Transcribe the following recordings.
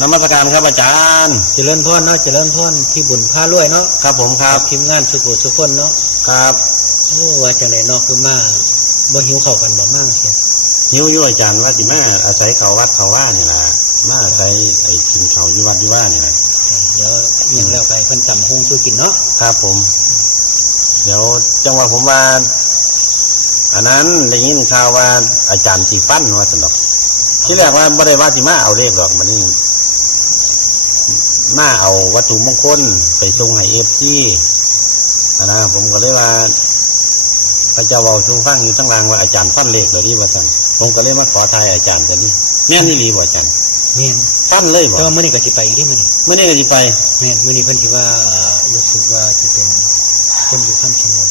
นมัสการครับอาจารย์ เจริญพรเนาะเจริญพรที่บุญพารวยเนาะครับผมครับทีมงานสุขุสุขคนเนาะครับโอ้ว่าจังไดเนาะคือมาบ่หิวข้าวกันบ่มากเสียหิวอยู่อาจารย์ว่าสิมาอาศัยเขาวัดเขาว่านี่ล่ะมาอาศัยไอ้กินเขาอยู่วัดอยู่ว่านี่ล่ะเดี๋ยวเยังแล้วไปเพิ่นตำหงสู้กินเนาะครับผม เดี๋ยวจังหวะผมว่าอันนั้นได้ยินข่าวว่าอาจารย์สีฟันว่าสนอกที่แรกว่าไม่ได้ว่าสิมาเอาเลขหรอกมันนี่ มาเอาวัตถุมงคลไปส่งให้เอฟซีอันนะผมก็เลยว่าพระเจ้าเบาชูฟังอยู่ทั้งรางว่าอาจารย์ฟันเลขเลยนี่ว่าสันผมก็เลยมาขอทายอาจารย์กันนี่แม่นนี่รีบ่อาจารย์แม่นฟันเลยบ่แต่ว่ามื้อนี้ก็สิไปอีกที่มื้อนี้ไม่ได้จะไปแม่นมื้อนี้เพิ่นสิว่าเอ่อรู้สึกว่าสิเป็นคนอยู่ขั้นชะโนด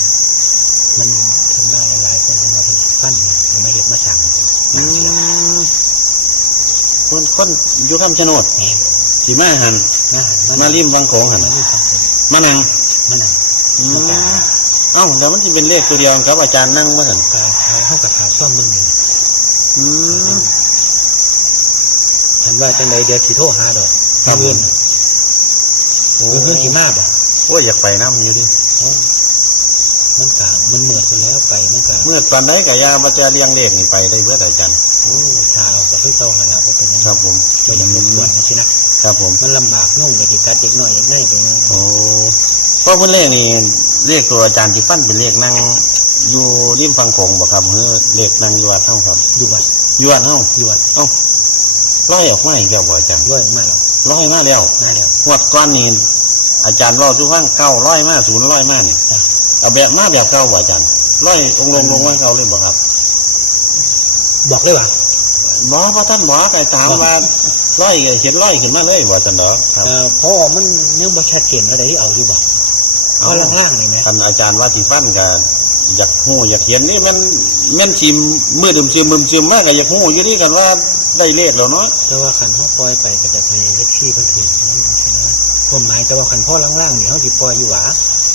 มันทำได้หลายคนเพิ่นว่าเพิ่นสิฟันเนี่ยมันมาเฮ็ดมาสั่งอืบางเสียมคนคนอยู่คำชะโนดแม่นสีมาหันนะ มาริมวังโขงหันมาริมฟังคนมานั่งมานั่งอืมเอ้าแล้วมันจะเป็นเลขตัวเดียวครับ อาจารย์นั่งมาหันกาวเขาเฮากับข่าวซ่อมมึงนี่อืมทำว่าจังไดเดี๋ยวสิโทรหาดอกครับผมเงินเงินสิมาบ่โอ้ยอยากไปน้ำอยู่ดิเอ้ามันกลางมันเหมือนกันแล้วไปมันกลางเมื่อตอนไหนกับยามาจะเลี้ยงเลขนี่ไปได้เพื่ออาจารย์โอ้ชาวกับที่เขาขนาดว่าเป็นยังไงครับผมเราอยากรบกวนนะสินะ ครับผมมันลำบากยุ่งกับจิตกัดเด็กน้อยเด็กน้อยไปไงโอ้เพราะเพื่นเลขนี่เลขตัวอาจารย์ที่ฟันเป็นเลขนั่งอยู่ริมฟังโขงบ่ครับเฮ้อเลขนั่งอยู่วัดเท่าครับอยู่วัดอยู่วัดเท่าอยู่วัดเอ้าร้อยออกมาอีกแล้วบ่อาจารย์ด้วยมาหรอกร้อยมาแล้วน่าแล้วงวดก้อนนี่อาจารย์เว่าทุกฟังเก้าร้อยมาศูนย์ร้อยมานี่อะเอาแบบมาแบบเก่าบ่อาจารย์ร้อยองค์ลงลงว่าเก่าเลยบ่ครับ บอกเลยว่าหมอพระท่านหมอไก่ถามว่า ร้อยเขียนร้อยขึ้นมาเลยบ่อาจารย์เด้อครับ เอ่อเพราะว่ามันยังบ่ชัดเจนอะไรที่เอาอยู่บ่เพราะล่างๆนี่ไหมท่านอาจารย์ว่าสิฟันก็อยากหู้อยากเขียนนี่มันแม่นชิมมือดื่มชิมมือชิมมากก็อยากหู้อยู่นี่กันว่าได้เลขแล้วเนาะแต่ว่าขันพ่อปล่อยไปก็จะให้เฮ็ดที่เพิ่นถือนั่นใช่ไหมความหมายแต่ว่าขันพ่อล่างๆนี่เฮาสิปล่อยอยู่หว่า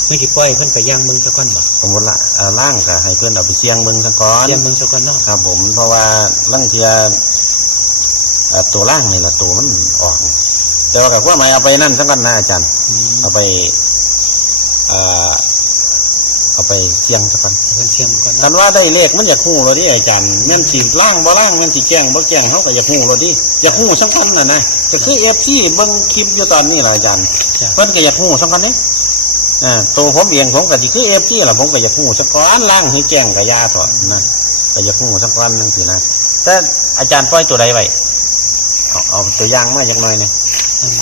ไม่สิปล่อยเพิ่นไปย่างเบิ่งซะก่อนบ่สมมติละอ่าล่างก็ให้เพื่อนเอาไปเสี่ยงเบิ่งซะก่อน ย่างเบิ่งซะก่อนเนาะ ครับผมเพราะว่าลังเทียเอ่อ ตัวล่างนี่แหละตัวมันออก แต่ว่ากับว่าหมายเอาไปนั่นสักวันนะอาจารย์อืมเอาไปเอ่อเอาไปเสี่ยงสักวันเพิ่นเสียงก่อนกัเนาะนว่าได้เลขมันอยากหู้เราดิอาจารย์แม่นสีล่างบ่ล่างแม่นสีแกล้งบ่แกล้งเขาก็อยากหู้เราดิอยากหู้สักวันน่ะนะก็คือเอฟซีเบิ่งคลิปอยู่ตอนนี้ล่ะอาจารย์จ้ะเพิ่นก็อยากหู้สักวันนี้อ่าตัวผมเองผมก็สิคือเอฟซีล่ะผมก็อยากหู้สักวันล่างให้แจ้งกับยาถอดนะก็อยากหู้สักวันนึงสินะแต่อาจารย์ปล่อยตัวใดไว้ เอาเอาตัวอย่างมาจักหน่อยหนี่อืม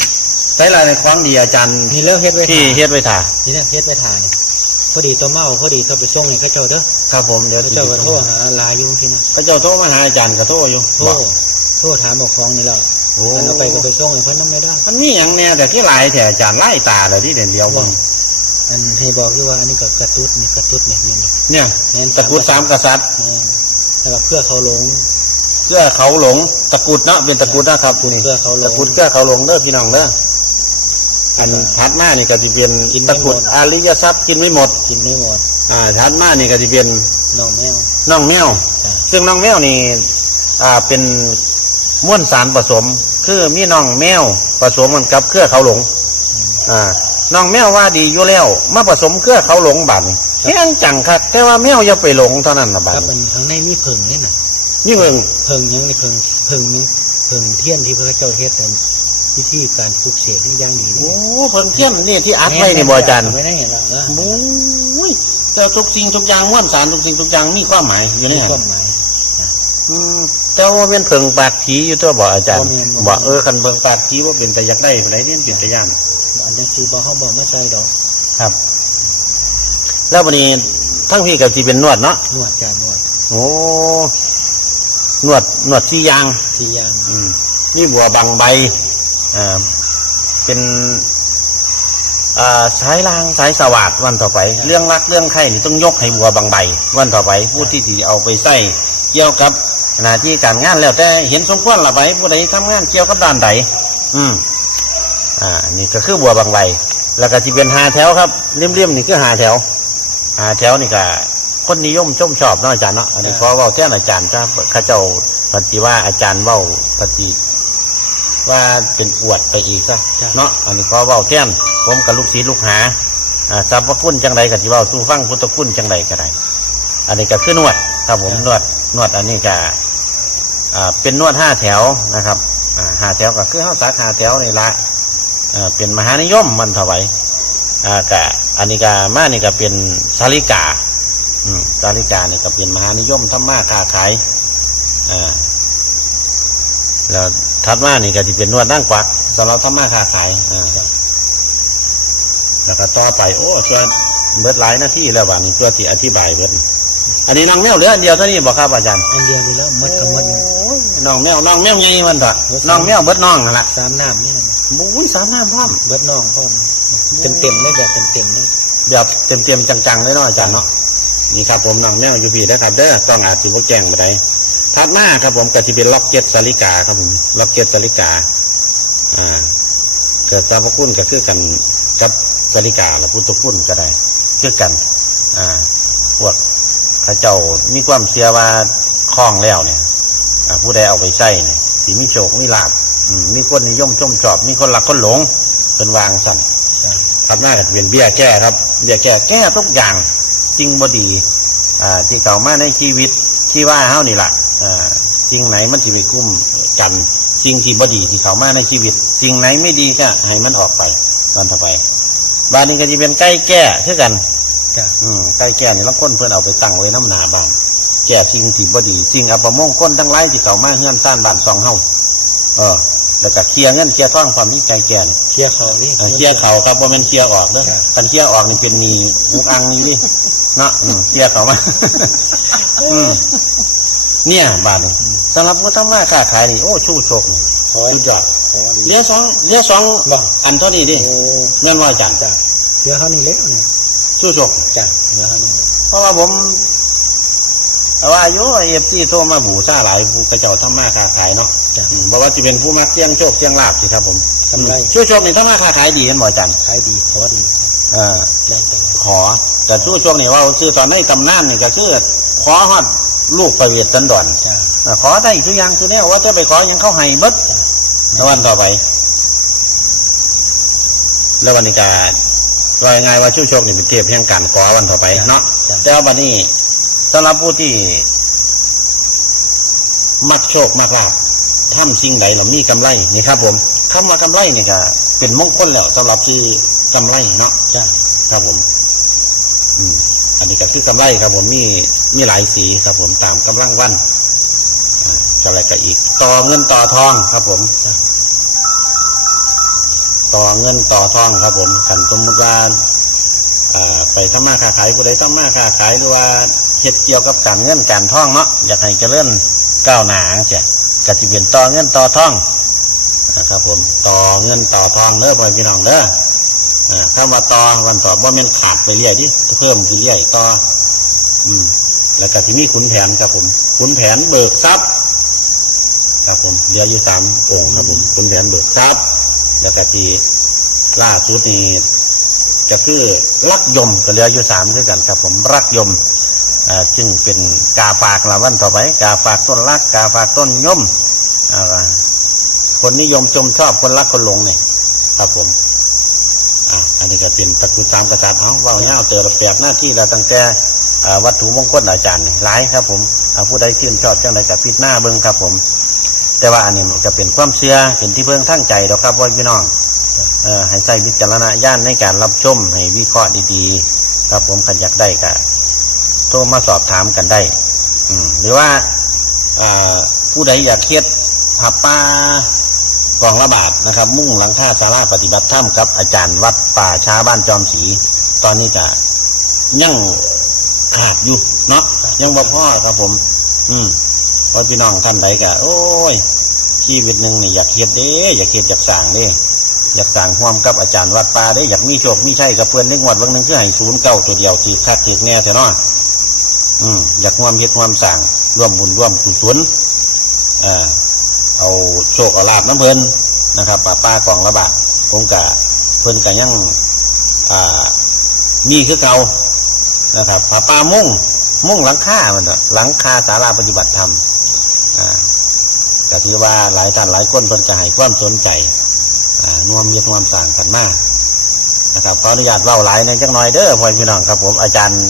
ใช้ลายในคว้างดีอาจารย์นี่แล้วเฮ็ดไว้ที่ท่าเฮ็ดไว้ถ่านี่แหละเฮ็ดไว้ทานพอดีตัวเมาพอดีเขาไปส่งให้เขาเจ้าเด้อครับผมเดี๋ยวเขาสิเจ้าก็โทรหาลาอยู่ที่นั่นพระเจ้าโทรมาหาอาจารย์ก็โทรอยู่โทรบอกโทรถามบอกของนี่แล้วโอ้มันเอาไปก็ไปส่งให้เพิ่นนำไม่ได้มันมีอย่างแน่แต่ที่หลายแต่อาจารย์ไล่ตาเลยที่เด่นเดียวเบิ่งอันให้บอกอยู่ว่าอันนี้ก็กระตุ้ดนี่กระตุ้ดนี่นี่นี่เนี่ยแม่นตะกรุดสามกษัตริย์เออแล้วก็เพื่อเขาหลง เสื้อเขาหลงตะกรุดเนาะเป็นตะกรุดนะครับนี่เสื้อเขาหลงตะกรุดเสื้อเขาหลงเด้อพี่น้องเด้ออันทัดมานี่ก็จะเป็นกินไม่ตะกรุดหมดอาริยทรัพย์กินไม่หมด กินไม่หมด อ่าทัดมานี่ก็จะเป็นน้องแมวน้องแมวจ้ะซึ่งน้องแมวนี่อ่าเป็นม้วนสารผสม คือมีน้องแมวผสมกันกับเครือเขาหลงอืมอ่าน้องแมวว่าดีอยู่แล้วมาผสมเครือเขาหลงบันแห้งจังคักแต่ว่าแมวอย่าไปหลงเท่านั้นนะบันครับมันข้างในมีเพิงนี่น่ะ นี่เพิ่งเพิงยังนี่เพิงเพิงนี่เพิงเทียนที่พระเจ้าเฮ็ดเป็นวิธีการปลูกเสกนี่อย่างดีนี่โอ้เพิ่งเทียนนี่ที่อัดไว้นี่บ่อาจารย์ไม่ได้เห็นแล้วเออโอ้ยแต่ทุกสิ่งทุกอย่างม้วนสารทุกสิ่งทุกอย่างมีความหมายอยู่ในมีนั้นความหมายอืมแต่ว่าเป็นเพิ่งปากผีอยู่ตัวบ่อาจารย์บ่แม่นบ่แม่นบ่เออคันเบิ่งปากผีว่าเป็นแต่อยากได้อะไรนี่เป็นแต่ย่านอันนี้คือบ่เฮาบ่ไม่ใส่ดอกครับ แล้ววันนี้ทั้งพี่กับจีเป็นนวดเนาะนวดจ้านวด โอ้ นวดนวดสี่อย่าง สี่อย่าง อืมนี่บัวบางใบอ่าเป็นอ่าสายลางสายสวัสดวันต่อไป เรื่องรักเรื่องไข่นี่ต้องยกให้บัวบางใบ วันต่อไปผู้ที่ที่เอาไปใส่เกี่ยวกับหน้าที่การงานแล้วแต่เห็นสมควรละไปผู้ใดทำงานเกี่ยวกับด้านใดอืมอ่า นี่ก็คือบัวบางใบแล้วก็ที่เป็นหาแถวครับเลี่ยมๆนี่คือหาแถวหาแถวนี่ก็ คนนิยมชมชอบเนาะอาจารย์เนาะอันนี้ขอเว่าแท่นอาจารย์จ้าข้าเจ้าปฏิว่าอาจารย์เว่าปฏิว่าเป็นอวดไปอีกซะจ้ะเนาะอันนี้ขอเว้าแท่นผมกับลูกศิษย์ลูกหาอ่าสรรพคุณจังใดก็สิเว้าสู่ฟังพุทธคุณจังใดก็ได้อันนี้ก็คือนวดครับผมนวดนวดอันนี้ก็อ่าเป็นนวดห้าแถวนะครับอ่าห้าแถวก็คือเฮาสักห้าแถวนี่ละอ่าเป็นมหานิยมมันเท่าไหร่อ่ากะอันนี้ก็มานี่ก็เป็นสาลิกาอืม สาลิกานี่ก็เป็นมหานิยมทำมาค้าขายอ่าแล้วถัดมานี่ก็จะเป็นนวดนั่งกวักสำหรับทำมาค้าขายอ่าแล้วก็ต่อไป โอ้ชัวเบิดหลายหน้าที่แล้วว่านี่ตัวที่อธิบายเบิดอันนี้น้องแมวเหลืออันเดียวเท่านี้บอกครับอาจารย์อันเดียวนี่แล้วหมดก็หมดน้องแมวน้องแมวไงมันเถอะน้องแมวเบิดน้องนั่นแหละสามน้ำนี่นะบุ้ยสามน้ำพร้อมเบิดน้องพ่อมเต็มเต็มๆเลยแบบเต็มเต็มๆเลยแบบเต็มเต็มๆจังๆเลยเนาะอาจารย์เนาะ นี่ครับผมน้องแมวอยู่พี่นะครับเด้อต้องอาจสิบแจ้งมาได้ถัดมาครับผมก็จะเป็นล็อกเก็ตสาลิกาครับผมล็อกเก็ตสาลิกา อ่า เกิดสรรพคุณก็คือกันกับสาลิกาหรือพุทธคุณก็ได้คือกัน อ่า พวกเข้าเจ้ามีความเชื่อว่าคล้องแล้วเนี่ยอ่าผู้ใดเอาไปใส่เนี่ยสีมีโชคมีลาบอืมมีคนนิยมชมชอบ มีคนรักคนหลงเป็นวางสั่นจ้ะครับหน้ากับเป็นเบี้ยแก้ครับ เบี้ยแก้แก้ทุกอย่าง สิ่งบดีอ่าที่เขามาในชีวิตที่ว่าเฮานี่แหละอ่าสิ่งไหนมันสิไปกุ้มกัน สิ่งที่บดีที่เขามาในชีวิต สิ่งไหนไม่ดีก็ให้มันออกไปตอนต่อไปบ้านนี้ก็จะเป็นใกล้แก้เช่นกันจ้ะอืมใกล้แก่นี่แล้วคนเพื่อนเอาไปตั้งไว้น้ำหนาบ้านแก่สิ่งที่บ่ดี สิ่งอัปมงคลทั้งหลายที่เขามาเฮือนซ่านบ้านซองเฮาเออ แล้วก็เคลียร์เงินเคลียร์ท่องความนี้ใจแก่นี่เคลียร์เขานี่เออเคลียร์เขาครับว่ามันเคลียร์ออกเด้อครับคันเคลียร์ออกนี่เป็นหนีมุกอังนี่ดิเนาะอืมเคลียร์เขามา อืมเนี่ยบาทนี่สำหรับมุตมาค้าขายนี่โอ้ชู้โชคนี่ขอสุดยอดขอดีเหลี้ยสองเหลี้ยสองบ่อันเท่านี้ดิโอ้แม่นว่าอาจารย์จ้ะเหลือเขานี่เล็กเนี่ยชู้โชคจ้ะเหลือเขานี่เพราะว่าผม แต่ว่าอายุเอฟซีโทรมาบูชาหลายผู้กระเจ้าทำมาค้าขายเนาะจ้ะ อืมบอกว่าจะเป็นผู้มักเสี่ยงโชคเสี่ยงลาบสิครับผมกำไรช่วยโชคนี่ทำมาค้าขายดีกันบ่อาจันขายดีขอดีเออลองไปเลยขอแต่ช่วยโชคนี่ว่าคือตอนนี้กำนันนี่ก็คือขอฮอดลูกประเวทสันดอนจ้ะเออขอได้ทุกอย่างคือเนี่ยว่าจะไปขอหยังเข้าให้เบิดจ้ะในวันต่อไป แล้ววันนี้ก็ว่ายังไงว่าช่วยโชคนี่เป็นเทียบเพียงการขอวันต่อไปเนาะจ้ะแต่ว่าวันนี้ สำหรับผู้ที่ มักโชคมักลาบทำสิ่งใดเรามีกำไรนี่ครับ ผมคำว่ากำไรนี่ก็เป็นมงคลแล้วสำหรับที่กำไรเนาะจ้ะครับผม อืม อันนี้ก็คือกำไรครับ ผมมีมีหลายสีครับ ผมตามกำลังวันอ่าจะอะไรก็อีก ต่อเงินต่อทองครับ ผมจ้ะต่อเงินต่อทองครับ ผมกันสมมติว่าอ่าไปทำมาค้าขายผู้ใดทำมาค้าขายหรือว่า เฮ็ดเกี่ยวกับการเงินการท่องเนาะอยากให้เจริญก้าวหน้าเสียก็จะเป็นต่อเงินต่อท่องนะครับผมต่อเงินต่อทองเด้อพ่อพี่น้องเด้ออ่าคำว่าต่อวันต่อว่ามันขาดไปเรื่อยดิเพิ่มไปเรื่อยต่ออืมแล้วก็ที่มีขุนแผนครับผมขุนแผนเบิกทรัพย์ครับผมเหลืออยู่สามองค์ครับผมขุนแผนเบิกทรัพย์แล้วก็ที่ล่าสุดนี้ก็คือรักยมก็เหลืออยู่สามคือกันครับผมรักยม ซึ่งเป็นกาฝากละวันต่อไป กาฝากต้นรัก กาฝากต้นยมอ่าคนนิยมชมชอบคนรักคนหลงเนี่ยครับผมอันนี้ก็เป็นตระกูลสามกษัตริย์ของว่าเงาเติบแปดหน้าที่แล้วตั้งแต่วัตถุมงคลอาจารย์หลายครับ ผมผู้ใดชื่นชอบจังใดกับพิดหน้าเบิ้งครับ ผม แต่ว่าอันนี้มันก็เป็นความเชื่อเป็นที่เพิ่งทั้งใจดอกครับว่าพี่น้องให้ใส่วิจารณญาณในการรับชมให้วิเคราะห์ดีๆครับผมขันอยากได้ก็โทรมาสอบถามกันได้ อืมหรือว่าผู้ใดอยากเคล็ดผับป้ากองระบาดนะครับ มุ่งหลังค่าสาราปฏิบัติธรรมกับอาจารย์วัดป่าช้าบ้านจอมศรีตอนนี้ก็ยังขาดอยู่เนาะยังบ่พ่อครับผม อืมเพราพี่น้องท่านใดก็โอ้ย ชีวิตหนึ่งนี่อยากเฮ็ดเด้อยากเฮ็ดอยากสั่งเด้อยากสั่งความกับอาจารย์วัดป่าเด้อยากมีโชคมีชัยกับเพื่อนในงวัดบางหนึงคือให้ศูนย์เก้าตัวเดียวถีบคักถีบแน่เถอะเนาะ อืมอยากความเฮ็ดความสั่งร่วมบุญร่วมกุศลเอ่อเอาโชคเอาลาบน้ำเพลินนะครับป่าป้ากล่องระบาดผมกะเพิ่นกะยังอ่ามีคือเก่านะครับป่าป้ามุ่งมุ่งหลังคามันหลังคาศาลาปฏิบัติธรรมอ่าก็ถือว่าหลายท่านหลายคนเพิ่นก็ให้ความสนใจอ่านวมเยียดนวมสั่งกันมากนะครับขออนุญาตเล่าหลายในอยจักหน่อยเด้อพ่อพี่น้องครับผมอาจารย์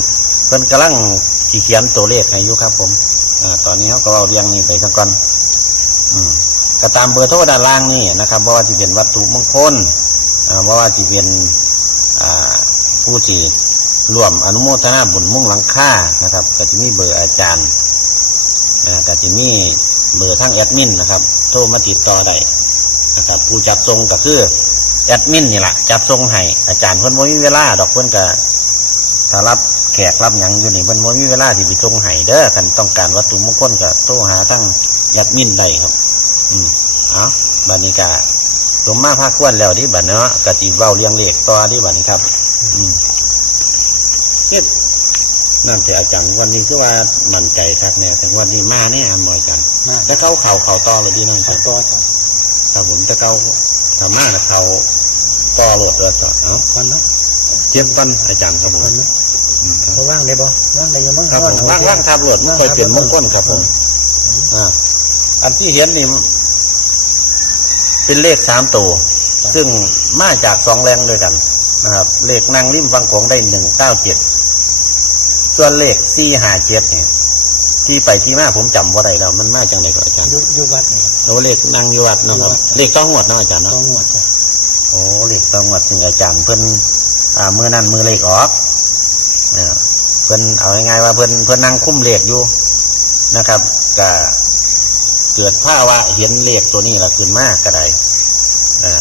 พิ่นกำลังสิเขียนตัวเลขให้อยู่ครับ ผมอตอนนี้เขาก็เอาเรียงนี้ไปสักก่อน อืมก็ตามเบอร์โทรด้านล่างนี่นะครับเพราะว่าจะเป็นวัตถุมงคลอ่าเพราะว่าจะเป็นผู้ที่ร่วมอนุโมทนาบุญมุ่งหลังค่านะครับก็จะมีเบอร์อาจารย์อ่าก็จะมีเบอร์ทั้งแอดมินนะครับ โทรมาติดต่อได้นะครับผู้จัดทรงก็คือแอดมินนี่แหละจัดทรงให้อาจารย์เพิ่นบ่มีเวลาดอกเพิ่นก็ถ้ารับ แขกรับหยังอยู่นี่เพิ่นบ่มีเวลาที่ไปทรงให้เด้อคันต้องการวัตถุมงคลก็โทรหาทั้งแอดมินได้ครับ อืมเอาบัดนี้ก็สมมาภาคควรแล้วดิบัดเนาะกะสิเว้าเรียงเลขต่อดิบัดนี้ครับ อืมเฮ็ดนั่นแต่อาจารย์วันนี้คือว่ามั่นใจคักแน่แต่วันนี้มาแน่อันบ่อาจารย์มาแต่เขาเข่าเข่าต่อเลยดีนะอาขัจารย์ดต่อต่อครับผมถ้าเขาทำมาแล้วเขาต่อโหลดเลยเอาควันเนาะเทียบกันอาจารย์ครับผคมวันเนาะอืม เขาว่างได้บ่ว่างได้ยังมั้งครับผมโอว่างเคว่างทับโหลดไม่ค่อยเปลี่ยนมงคลครับผมอ่าอันที่เห็นนี่เป็นเลขสามตัว ซึ่งมาจากสองแรงด้วยกันนะครับ เลขนางริมฟังของได้หนึ่งเก้าเจ็ดส่วนเลขสี่ห้าเจ็ดเนี่ยที่ไปที่มาผมจำว่าได้แล้ว มันมาจากไหนก็อาจารย์อยู่อยู่วัดนี่แล้วเลขนางอยวดเนาะครับ เลขต้องหวดเนาะอาจารย์เนาะต้องงวดจ้ะโอ้เลขต้องวัดซึ่งอาจารย์เพิ่นอ่ามือนั่นมือเลขออกเออเพิ่นเอาง่ายๆว่าเพิ่นเพิ่นนั่งคุ้มเลขอยู่นะครับก็เกิดภาวะเห็นเลขตัวนี้ละขึ้นมากก็ได้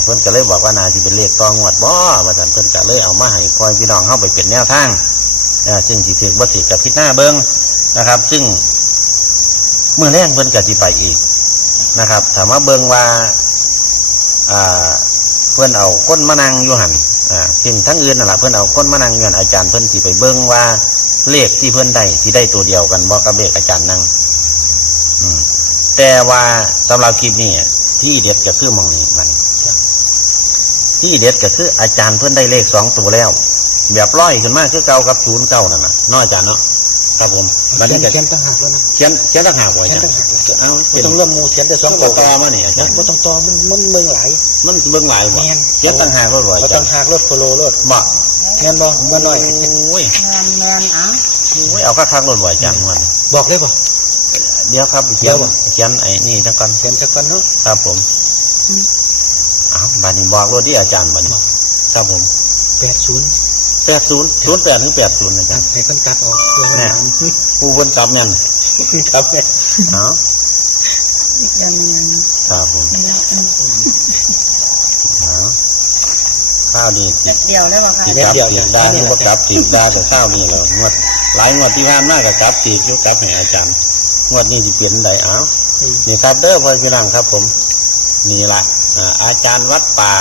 เพิ่อนก็เลยบอกว่านาจะเป็นเลขตองวดบ่ว่าซั่นเพิ่อนก็เลยเอามาให้พ่อพี่น้องเข้าไปเป็นแนวทางซึ่งสิถือบ่ถือกับพิษหน้าเบิ่งนะครับ ซึ่งเมื่อแรกเพิ่อนก็สิไปอีกนะครับ ถามว่าเบิ่งว่าเพื่อนเอาก้นมะนางยูหันอ่าซึ่งทั้งอื่นน่ะละเพื่อนเอาก้นมะนางยูหันอาจารย์เพื่อนสิไปเบิ้งว่า เลขที่เพื่อนได้สิได้ตัวเดียวกันบอกกับเลขอาจารย์นั่งอืมแต่ว่าสำหรับคลิปนี้ที่เด็ดก็คือหมองนี้มันที่เด็ดก็คืออาจารย์เพื่อนได้เลขสองตัวแล้ว แบบร้อยขึ้นมาคือเก่ากับศูนย์เก่านั่นน่ะเน้ออาจารย์เนาะครับผมบันเขียนี้นก็เขียนต่างหากแล้วเนาะเขียนเขียนต่างหากไว้เขียนอาจารต่างย์หากแล้วเอาไม่เป็นต้องเริ่มมูเขียนแต่สต้อองงตัวต่อมาเนี่ยอาจารย์ไม่ต้องต่อมันมันเมืองหลายมันเบื้องหลายบ่แม่นเขียนต่างหากไว้บ่อาเราจาต้รองย์หากรถโฟโลรถบ่เงินบ่เงินหน่อยโอ้ยแมนแมนอะ โอ้ยเอาคักๆรถบ่อยจังมันบอกเลยบ่เดี๋ยวครับเดี๋เขียยนวบ่เขียนไอ้นี่จังก่อนเขียนสักกันเนาะครับผมอ้าวบัดนี้บอกรถที่อาจารย์บัดนี้ครับผมแปดศูนย์แปดศูนย์ศูนย์แปดถึงแปดศูนย์อาจารย์ให้คนตัดออกเพื่อให้แน่มันผู้บนกลับเนี่ยครับเนี่ยเอ้ายังยังครับผมยังอืมเอ้าข้าวนี่เด็กเดียวได้ป่ะคะสีกลับสีกดาที่ว่ากลับสีกดากับข้าวนี่แหละงวด หลายงวดที่ผ่านมากับกลับสีกอยกกลับให้อาจารย์งวดนี้สิเปลี่ยนใดเอ้านี่ครับเด้อพ่อพี่น้องครับ ผมนี่ละอ่าอาจารย์วัดป่า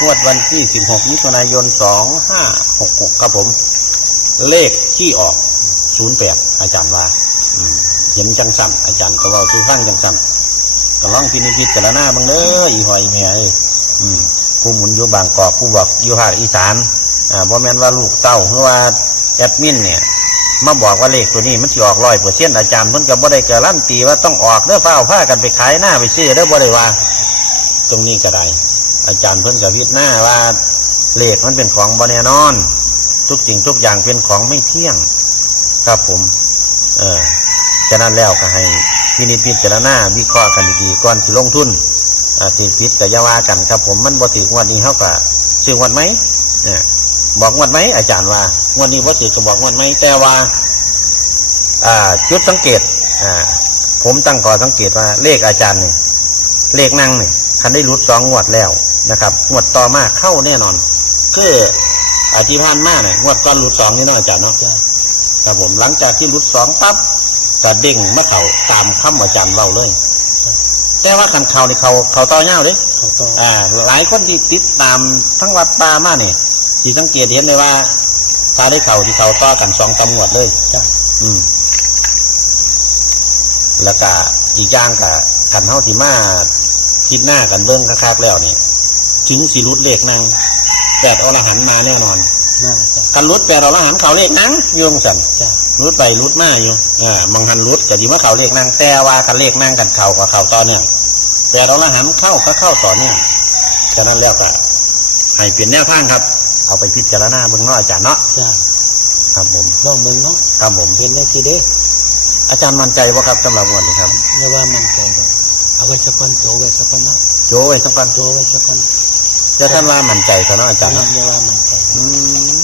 งวดวันที่16มิถุนายน2566ครับผม เลขที่ออก08อาจารย์ว่าอืมเห็นจังสันอาจารย์ก็เว่าสู่ฟังจังสันก็ลองพินิจพิจารณาเบ้างเด้ออีหอยแม่เอ้ยอืมผู้หมุนอยู่บางกอกผู้บอกอยู่ภาคอีสานอ่าบ่แม่นว่าลูกเต้าหรือว่าแอดมินเนี่ย มาบอกว่าเลขตัวนี้มันสิออกร้อยเปอร์เซ็นต์อาจารย์เพิ่นก็บ่ได้การันตีว่าต้องออกเด้อฟ้าเอาผ้ากันไปขายหน้าไปซื้อเด้อบ่ได้ว่า ตรงนี้ก็ได้อาจารย์เพิ่นก็วิจหน้าว่าเลขมันเป็นของบ่แน่นอน ทุกสิ่งทุกอย่างเป็นของไม่เที่ยง ครับผม เออฉะนั้นแล้วก็ให้พินิจพิจารณาวิเคราะห์กันดีๆก่อนสิลงทุนอ่าสิผิดก็อย่าว่ากันครับผมมันบ่ถือวดนี้เฮาก็ซื้องวดไหมเออ บอกงวดไหมอาจารย์ว่างวดนี้ว่าถือก็บอกงวดไหมแต่ว่าอ่า จุดสังเกต อ่า ผมตั้งข้อสังเกตว่าเลขอาจารย์เนี่ยเลขนั่งเนี่ยคันได้รุดสองงวดแล้วนะครับงวดต่อมาเข้าแน่นอน คืออาที่ผ่านมาเนี่ยงวดก้อนรุดสองนี่เนาะอาจารย์เนาะจ้ะครับผมหลังจากที่รุดสองปั๊บก็เด้งมาเข่าตามคำอาจารย์เล่าเลย แต่ว่าคันเขาในเขาเขาต่อเง่าเด้เขาต่ออ่า หลายคนที่ติดตามทั้งวัดป่ามาเนี่ย ที่สังเกตเห็นเลยว่าตาได้เข่าที่เขาต่อกันสองตำรวจเลยจ้ะอืม แล้วก็อีกอย่างกับกันเท่าที่มาคิดหน้ากันเบิ้งคักๆแล้วนี่ถึงสิรุดเลขนางแปดอรหันต์มาแน่นอนน่าจ้ะกันรุดแปดอรหันต์เขาเลขนางโยงสันจ้ะรุดไปรุดมาอยู่อ่ามังหันรุดกับที่ว่าเขาเลขนางแต่ว่ากันเลขนางกันเขากับเขาต่อเนี่ยแปดอรหันต์เข้าก็เข้าต่อเนื่องฉะนั้นแล้วก็ให้เปลี่ยนแนวทางครับ เอาไปพิจารณาเบื้องเนอกอาจารย์เนาะจ้าครับผมลองเมืองเนาะครับผมเห็นเลยสิเด้อาจารย์มั่นใจว่าครับสำหรับงวันนี้ครับอย่าว่ามันใจเลยเอาไว้สักคนโจไว้สักคนเนาะโจ้ไว้สักวันโจไว้สักคนจะท่านว่ามั่นใจเถอะเนาะอาจารย์เนาะอย่าว่ามันใจอืม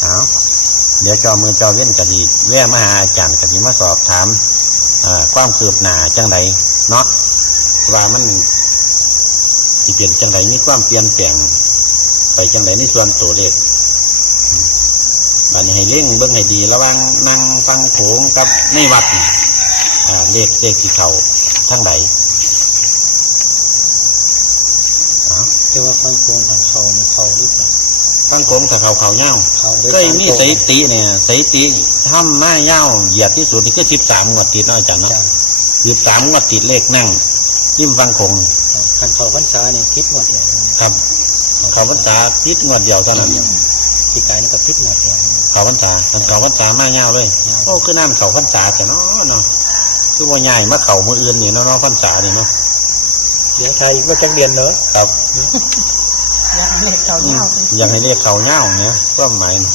เอาเดี๋ยวจอมือจอเว้นกะดีแว่มาหาอาจารย์กะดีมาสอบถามอ่าความคืบหน้าจังใดเนาะว่ามันสิเปลี่ยนจังใดมีความเปลี่ยนแปลง ไปจังใดในส่วนตัวเลขอืมบัดนี้ให้เล่งเบิ่งให้ดี ระหว่างนั่งฟังโขงกับในวัดนี่อ่าเลขเลขที่เขาทั้งใดเอาแต่ว่าฟังโค้งของเขาเนี่ยเขาหรือเปล่าฟังโขงถ้าเขาเขาเง่าเขาได้เคยมีสถิติเนี่ยสถิติทำหน้าเย่าวเหยียดที่สุดนี่คือสิบสามงวดติดเนาะอาจารย์เนาะจ้าสิบสามงวดติดเลขนั่งยิ้มฟังคงคันเขาพรรษาเนี่ยคิดหมดเลยครับ เขาพรรษาทิศงวดเดียวเท่านั้นที่กายนี่ก็คิดหมดเลยเขาพรรษาคันเขาพรรษามาเย่าวเลย โอ้คือนั่นเขาพรรษาแต่เนาะเนาะคือว่าใหญ่มาเขามืออื่นนี่เนาะเนาะพรรษานี่เนาะเดี๋ยวไทยก็จังเรียนเลยครับอยากให้เล็กเขาอืมเน่าไปอยากให้เรียกเขาเง่าวเนี่ยก็หมายนี่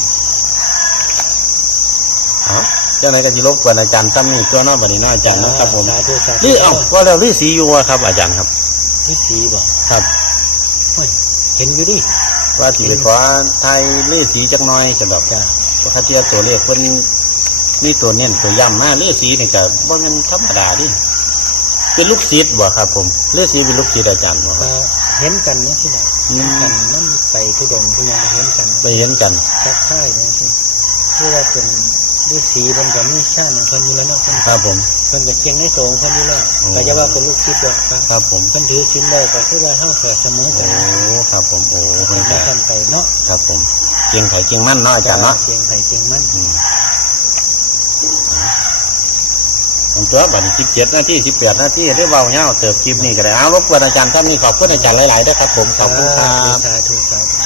เอาเจ้าไหนายก็จิรบกวนอาจารย์ตั้มนี่ตัวเนอกบัดนี้เนาะอาจารย์เนาะครับผมสาธุสาธุหรือเอ้าว่าแล้วหรือสีอยู่อะครับอาจารย์ครับนี่สีบอกครับเฮ้ยเห็นอยู่ดิว่าสิไปขอไทยเลขสีจักหน้อยจะแบบจ้าว่าถ้าเทียบตัวเลขเพิ่นมีตัวเน้นตัวย่ำมาเลขสีนี่ก็บ่แม่นธรรมดาดิเป็นลูกศิษย์บ่ครับ ผมเลขสีเป็นลูกศิษย์อาจารย์บ่ครับ ก็เห็นกันนี่ที่ไหนอืมเห็นกันนั่นไปทุดงทุยังเห็นกันไปเห็นกัน ทักทายนี่ที่ที่ว่าเป็น ฤาษีมันก็มีชาติของคนอยู่แล้วเนาะเพิ่นครับผมเพิ่นก็เพียงในโสงคนอยู่แล้วโอ้ก็จะว่าเป็นลูกศิษย์ดอกครับครับผมเพิ่นถือศีลได้ก็คือว่าเฮาแข่เสมอกัโอ้นครับผมโอ้เพิ่เพิ่นนก็ก็ทำไปเนาะครับผมเกียงไผเกียงมั่นเนาะอาจารย์เนาะเพียงไผเพียงมันอืมผมตัวบัดนี้17นาที18นาทีได้เว้าเงาวเติบคลิปนี้ก็ได้เอารบกวนอาจารย์ท่านนี้ขอบคุณอาจารย์หลายๆด้วยครับผมขอบคุณครับสาธุสาธุ